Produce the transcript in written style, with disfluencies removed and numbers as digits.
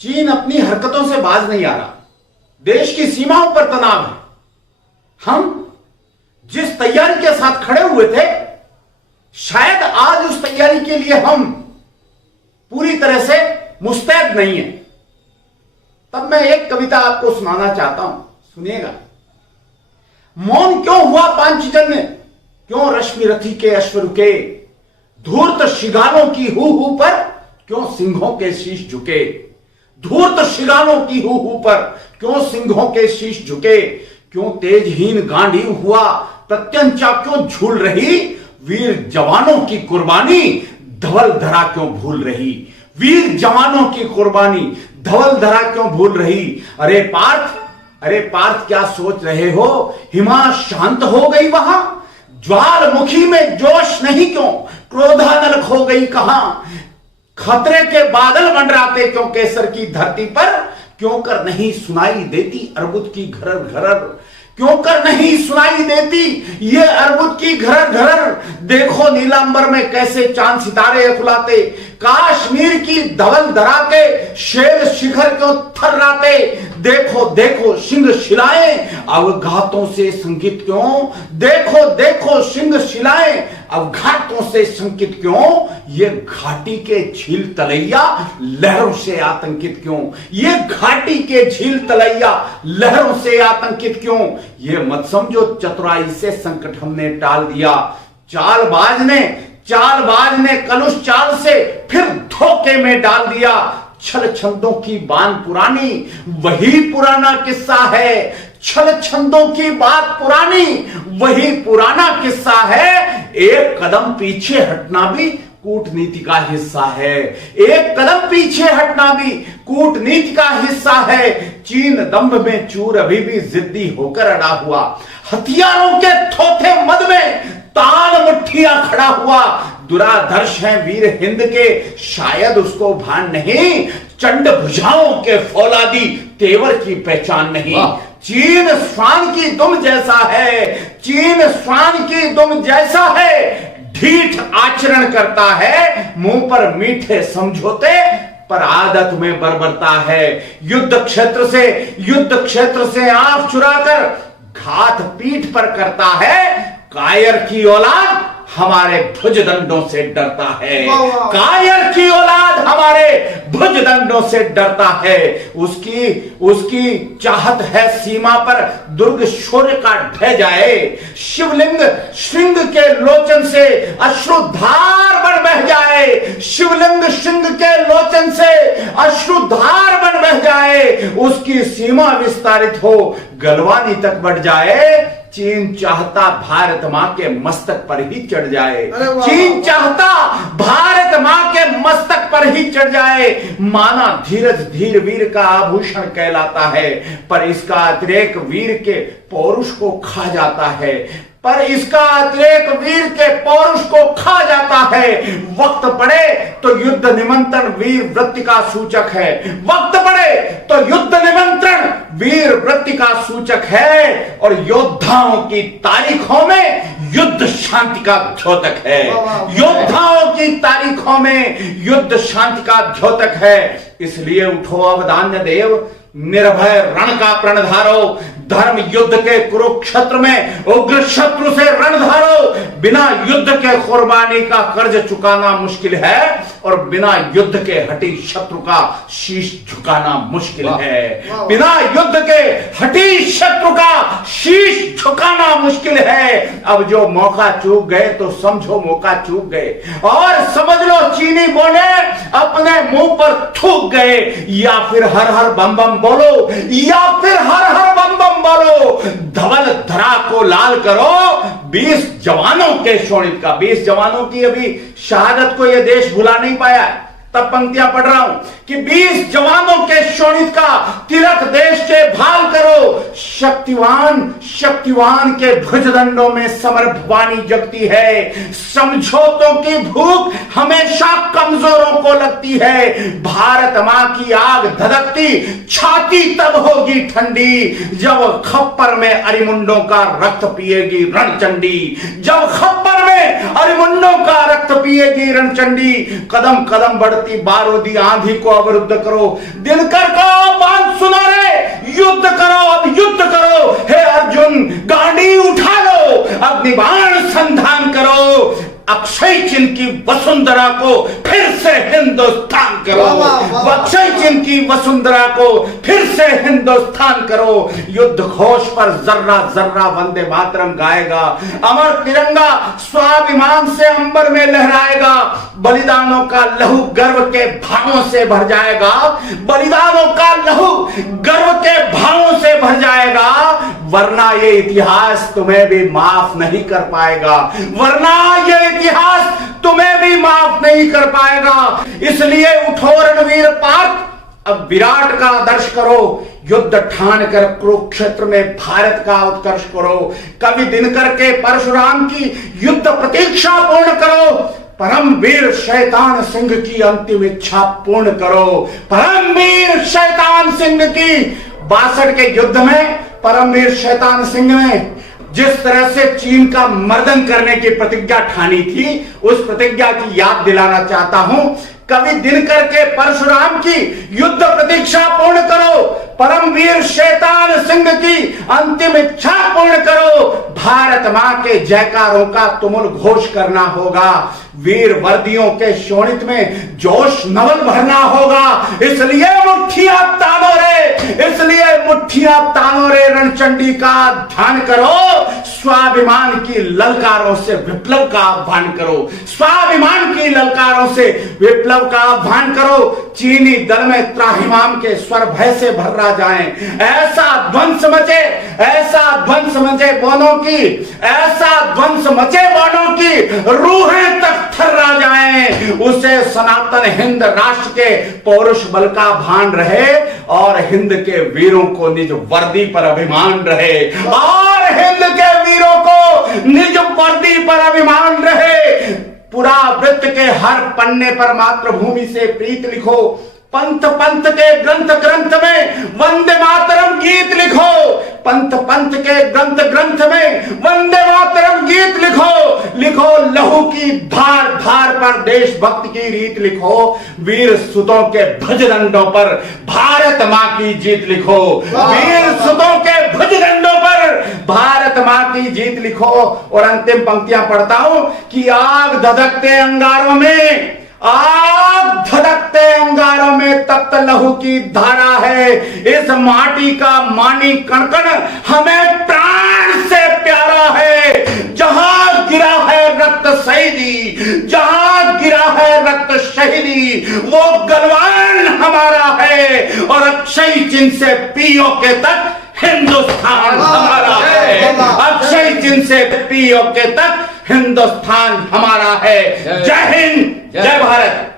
चीन अपनी हरकतों से बाज नहीं आ रहा। देश की सीमाओं पर तनाव है। हम जिस तैयारी के साथ खड़े हुए थे, शायद आज उस तैयारी के लिए हम पूरी तरह से मुस्तैद नहीं है। तब मैं एक कविता आपको सुनाना चाहता हूं, सुनिएगा। मौन क्यों हुआ पांचजन्य, क्यों रश्मि रथी के अश्व रुके, धूर्त शिगालों की हू पर क्यों सिंहों के शीश झुके, धूर्त शिगालों की हू पर क्यों सिंहों के शीश झुके, क्यों तेजहीन गांडीव हुआ प्रत्यंचा क्यों झूल रही, वीर जवानों की कुर्बानी धवल धरा क्यों भूल रही, वीर जवानों की कुर्बानी धवल धरा क्यों भूल रही। अरे पार्थ क्या सोच रहे हो, हिमा शांत हो गई वहां, ज्वालमुखी में जोश नहीं क्यों, क्रोधानल खो गई कहां, खतरे के बादल मंडराते क्यों केसर की धरती पर, क्यों कर नहीं सुनाई देती अर्बुद की घरर घरर, क्यों कर नहीं सुनाई देती ये अर्बुद की घरर घरर। देखो नीलांबर में कैसे चांद सितारे अखुलाते, काश्मीर की धवल धरा के शेर शिखर क्यों थर्राते, देखो देखो सिंह शिलाएं अवघातों से संकित क्यों, देखो देखो सिंह शिलाएं अवघातों से संकित क्यों, ये घाटी के झील तलैया लहरों से आतंकित क्यों, ये घाटी के झील तलैया लहरों से आतंकित क्यों। ये मत समझो चतुराई से संकट हमने टाल दिया, चालबाज ने कलुष चाल से फिर धोखे में डाल दिया, छल छंदों की बान पुरानी वही पुराना किस्सा है, छल छंदों की बात पुरानी वही पुराना किस्सा है, एक कदम पीछे हटना भी कूटनीति का हिस्सा है, एक कदम पीछे हटना भी कूटनीति का हिस्सा है। चीन दंभ में चूर अभी भी जिद्दी होकर अड़ा हुआ, हथियारों के थोथे मद में ताल मुठ्ठियां खड़ा हुआ, दुराधर्ष है वीर हिंद के शायद उसको भान नहीं, चंड भुजाओं के फौलादी तेवर की पहचान नहीं। चीन श्वान की दुम जैसा है, चीन श्वान की दुम जैसा है, ढीठ आचरण करता है, मुंह पर मीठे समझौते पर आदत में बर्बरता है, युद्ध क्षेत्र से आंख चुराकर घात पीठ पर करता है, कायर की औलाद हमारे भुजदंडों से डरता है, कायर की औलाद हमारे भुजदंडों से डरता है, उसकी चाहत है सीमा पर दुर्ग शौर्य का ढह जाए, शिवलिंग श्रृंग के लोचन से अश्रुधार बन बह जाए, शिवलिंग श्रृंग के लोचन से अश्रुधार बन बह जाए, उसकी सीमा विस्तारित हो गलवानी तक बढ़ जाए। चीन चाहता भारत मां के मस्तक पर ही चढ़ जाए, चीन चाहता भारत मां के मस्तक पर ही चढ़ जाए। माना धीरज धीर वीर का आभूषण कहलाता है, पर इसका अतिरेक वीर के पौरुष को खा जाता है, पर इसका अतिरेक वीर के पौरुष को खा जाता है। वक्त पड़े तो युद्ध निमंत्रण वीर वृत्ति का सूचक है, वक्त पड़े तो युद्ध निमंत्रण वीर वृत्ति का सूचक है, और योद्धाओं की तारीखों में युद्ध शांति का द्योतक है, योद्धाओं की तारीखों में युद्ध शांति का द्योतक है। इसलिए उठो अवधान्य देव, निर्भय रण का प्रण धारो, धर्म युद्ध के कुरुक्षेत्र में उग्र शत्रु से रण धारो। बिना युद्ध के कुर्बानी का कर्ज चुकाना मुश्किल है, और बिना युद्ध के हटी शत्रु का शीश झुकाना मुश्किल है, बिना युद्ध के हटी शत्रु का शीश झुकाना मुश्किल है। अब जो मौका चूक गए तो समझो मौका चूक गए, और समझ लो चीनी बोले अपने मुंह पर थूक गए। या फिर हर हर बम बम बोलो, या फिर हर हर बम बम बोलो, धवल धरा को लाल करो। 20 जवानों के शोणित का, 20 जवानों की अभी शहादत को यह देश भुला नहीं पाया है, तब पंक्तियां पढ़ रहा हूं कि 20 जवानों के शोणित का तिलक देश के भाल करो। शक्तिवान के भुजदंडों में समर भवानी जगती है, समझौतों की भूख हमेशा कमजोरों को लगती है। भारत मां की आग धधकती छाती तब होगी ठंडी, जब खप्पर में अरिमुंडों का रक्त पिएगी रणचंडी, जब खप्पर में में अरिमुन्नों का रक्त पिएगी रणचंडी। कदम कदम बढ़ती बारूदी आंधी को अवरुद्ध करो। दिनकर का बात सुना रे, युद्ध करो अब युद्ध करो। हे अर्जुन गांडी उठा लो, अग्निबाण संधान करो। अक्षय चिन्ह की वसुंधरा को फिर से हिंदुस्तान करो। अक्षय चिन्ह की वसुंधरा को फिर से हिंदुस्तान करो। युद्ध घोष पर जर्रा जर्रा वंदे मातरम गाएगा। अमर तिरंगा स्वाभिमान से अंबर में लहराएगा। बलिदानों का लहू गर्व के भावों से भर जाएगा। बलिदानों का लहू गर्व के भावों से भर जाएगा। वरना ये इतिहास तुम्हें भी माफ नहीं कर पाएगा। वरना ये इतिहास तुम्हें भी माफ नहीं कर पाएगा। इसलिए उठो रणवीर पार्थ, अब विराट का आदर्श करो। युद्ध ठान कर कुरुक्षेत्र में भारत का उत्कर्ष करो। कवि दिनकर के परशुराम की युद्ध प्रतीक्षा पूर्ण करो। परमवीर शैतान सिंह की अंतिम इच्छा पूर्ण करो। परमवीर शैतान सिंह की 62 के युद्ध में परमवीर शैतान सिंह ने जिस तरह से चीन का मर्दन करने की प्रतिज्ञा ठानी थी, उस प्रतिज्ञा की याद दिलाना चाहता हूं। कवि दिनकर के परशुराम की युद्ध प्रतीक्षा पूर्ण करो। परमवीर शैतान सिंह की अंतिम इच्छा पूर्ण करो। भारत मां के जयकारों का तुमुल घोष करना होगा। वीर वर्दियों के शोणित में जोश नवल भरना होगा। इसलिए मुट्ठियां तानो रे, इसलिए मुट्ठियां तानो रे रणचंडी का ध्यान करो। स्वाभिमान की ललकारों से विप्लव का आह्वान करो। स्वाभिमान की ललकारों से विप्लव का आह्वान करो। चीनी दल में त्राहिमाम के स्वर भय से भर्रा जाएं। ऐसा ध्वंस मचे, ऐसा ध्वंस मचे बोनों की, ऐसा ध्वंस मचे बोनों की रूहें तक थर्रा जाएं। उसे सनातन हिंद राष्ट्र के पौरुष बल का भान रहे और हिंद के वीरों को निज वर्दी पर अभिमान रहे। और हिंद के वीरों को निज वर्दी पर अभिमान रहे। पूरा वृत्त के हर पन्ने पर मातृभूमि से प्रीत लिखो। पंथ पंथ के ग्रंथ ग्रंथ में वंदे मातरम गीत लिखो। पंथ पंथ के ग्रंथ ग्रंथ में वंदे मातरम गीत लिखो। लिखो लहू की धार धार पर देशभक्त की रीत लिखो। वीर सुतों के भुजदंडों पर भारत मां की जीत लिखो। वीर सुतों के भुजदंडों पर भारत मां की जीत लिखो। और अंतिम पंक्तियां पढ़ता हूं कि आग धधकते अंगारों में, आग धधकते अंगारों में तप्त लहू की धारा है। इस माटी का मानी कणकण हमें प्राण से प्यारा है। जहां गिरा है रक्त शहीदी, जहां गिरा है रक्त शहीदी, वो गलवान हमारा है। और अक्षय चिन्ह से पीओके तक हिंदुस्तान हमारा है। अक्षय चिन्ह से पीओके तक हिंदुस्तान हमारा है। जय हिंद, जय भारत।